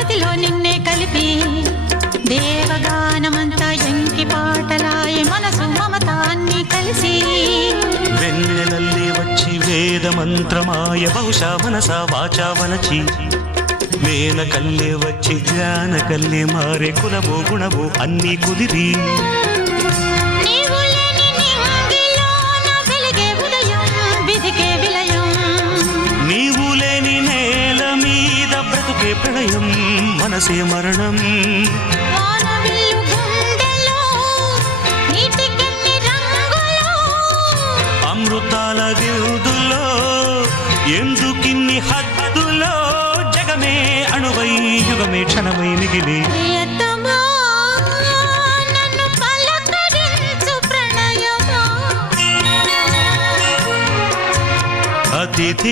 జతిలో నిన్నే కలిపి దేవగానమంతా ఎంకి పాటలాయ మనసు మమతాన్ని కలిసి వెన్నెలల్లి వచ్చి వేద మంత్రమాయ బహుశా మనసా వాచా వలచి మేన కల్లే వచ్చి జ్ఞాన కల్లే మారే కులమో గుణమో అన్నీ కుదిరి నీవు లేని నేల మీద బ్రతుకే ప్రళయం మనసే మరణం అమృతాల విరుదులో ఎందుకిన్ని హద్దులో జగమే అణువై యుగమే క్షణమై మిగిలి అతిథి